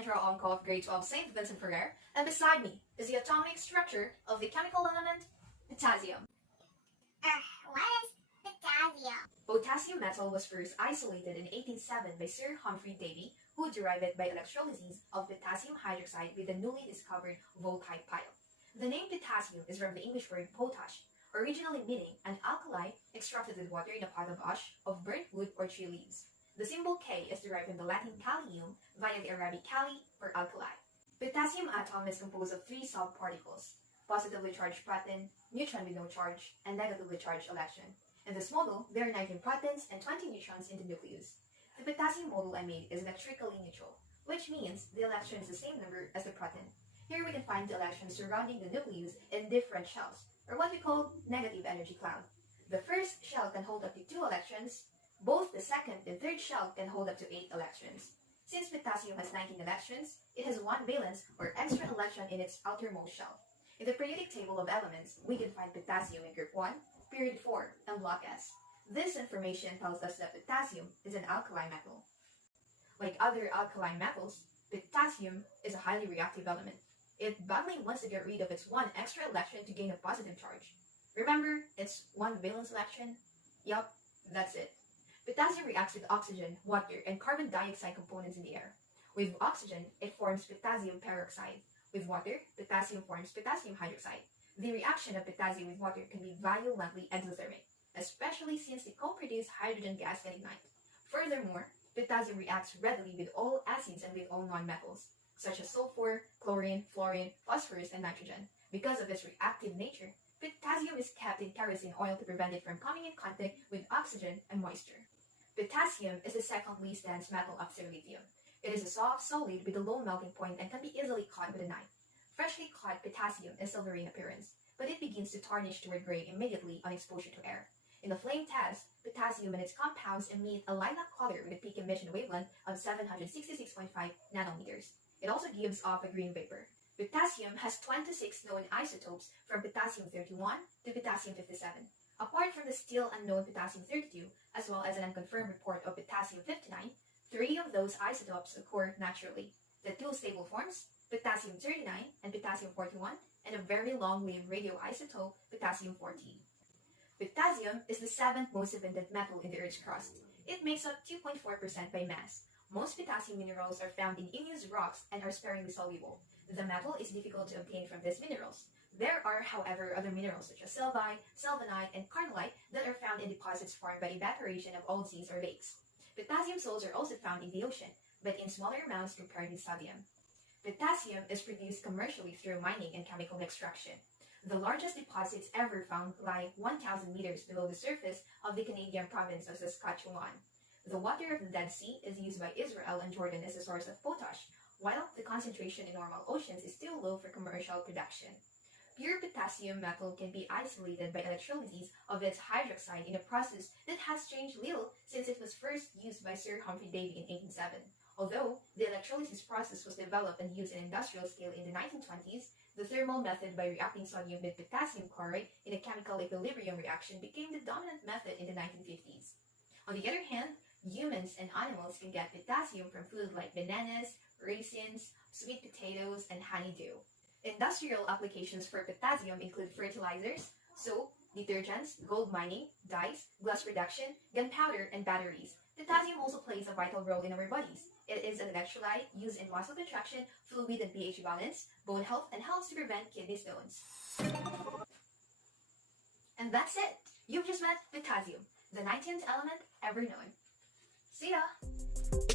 Central Onco of Grade 12 St. Vincent Ferrer, and beside me is the atomic structure of the chemical element potassium. What is potassium? Potassium metal was first isolated in 1807 by Sir Humphrey Davy, who derived it by electrolysis of potassium hydroxide with the newly discovered voltaic pile. The name potassium is from the English word potash, originally meaning an alkali extracted with water in a pot of ash of burnt wood or tree leaves. The symbol K is derived from the Latin kalium via the Arabic kali for alkali. Potassium atom is composed of three subparticles: positively charged proton, neutron with no charge, and negatively charged electron. In this model, there are 19 protons and 20 neutrons in the nucleus. The potassium model I made is electrically neutral, which means the electron is the same number as the proton. Here we can find the electrons surrounding the nucleus in different shells, or what we call negative energy cloud. The first shell can hold up to 2 electrons. Both the second and third shell can hold up to 8 electrons. Since potassium has 19 electrons, it has 1 valence or extra electron in its outermost shell. In the periodic table of elements, we can find potassium in group 1, period 4, and block S. This information tells us that potassium is an alkali metal. Like other alkali metals, potassium is a highly reactive element. It badly wants to get rid of its 1 extra electron to gain a positive charge. Remember, it's 1 valence electron? Yup, that's it. Potassium reacts with oxygen, water, and carbon dioxide components in the air. With oxygen, it forms potassium peroxide. With water, potassium forms potassium hydroxide. The reaction of potassium with water can be violently exothermic, especially since the co-produced hydrogen gas can ignite. Furthermore, potassium reacts readily with all acids and with all nonmetals, such as sulfur, chlorine, fluorine, phosphorus, and nitrogen. Because of its reactive nature, potassium is kept in kerosene oil to prevent it from coming in contact with oxygen and moisture. Potassium is the second least dense metal after lithium. It is a soft solid with a low melting point and can be easily cut with a knife. Freshly cut potassium is silver in appearance, but it begins to tarnish toward gray immediately on exposure to air. In the flame test, potassium and its compounds emit a lilac color with a peak emission wavelength of 766.5 nanometers. It also gives off a green vapor. Potassium has 26 known isotopes from potassium-31 to potassium-57. Apart from the still unknown potassium-32, as well as an unconfirmed report of potassium-59, 3 of those isotopes occur naturally. The 2 stable forms, potassium-39 and potassium-41, and a very long-lived radioisotope, potassium-40. Potassium is the 7th most abundant metal in the Earth's crust. It makes up 2.4% by mass. Most potassium minerals are found in igneous rocks and are sparingly soluble. The metal is difficult to obtain from these minerals. There are, however, other minerals such as sylvite, sylvanite, and carnallite that are found in deposits formed by evaporation of old seas or lakes. Potassium salts are also found in the ocean, but in smaller amounts compared with sodium. Potassium is produced commercially through mining and chemical extraction. The largest deposits ever found lie 1,000 meters below the surface of the Canadian province of Saskatchewan. The water of the Dead Sea is used by Israel and Jordan as a source of potash, while the concentration in normal oceans is still low for commercial production. Pure potassium metal can be isolated by electrolysis of its hydroxide in a process that has changed little since it was first used by Sir Humphrey Davy in 1807. Although the electrolysis process was developed and used in industrial scale in the 1920s, the thermal method by reacting sodium with potassium chloride in a chemical equilibrium reaction became the dominant method in the 1950s. On the other hand, humans and animals can get potassium from food like bananas, raisins, sweet potatoes, and honeydew. Industrial applications for potassium include fertilizers, soap, detergents, gold mining, dyes, glass production, gunpowder, and batteries. Potassium also plays a vital role in our bodies. It is an electrolyte used in muscle contraction, fluid and pH balance, bone health, and helps to prevent kidney stones. And that's it! You've just met potassium, the 19th element ever known. See ya!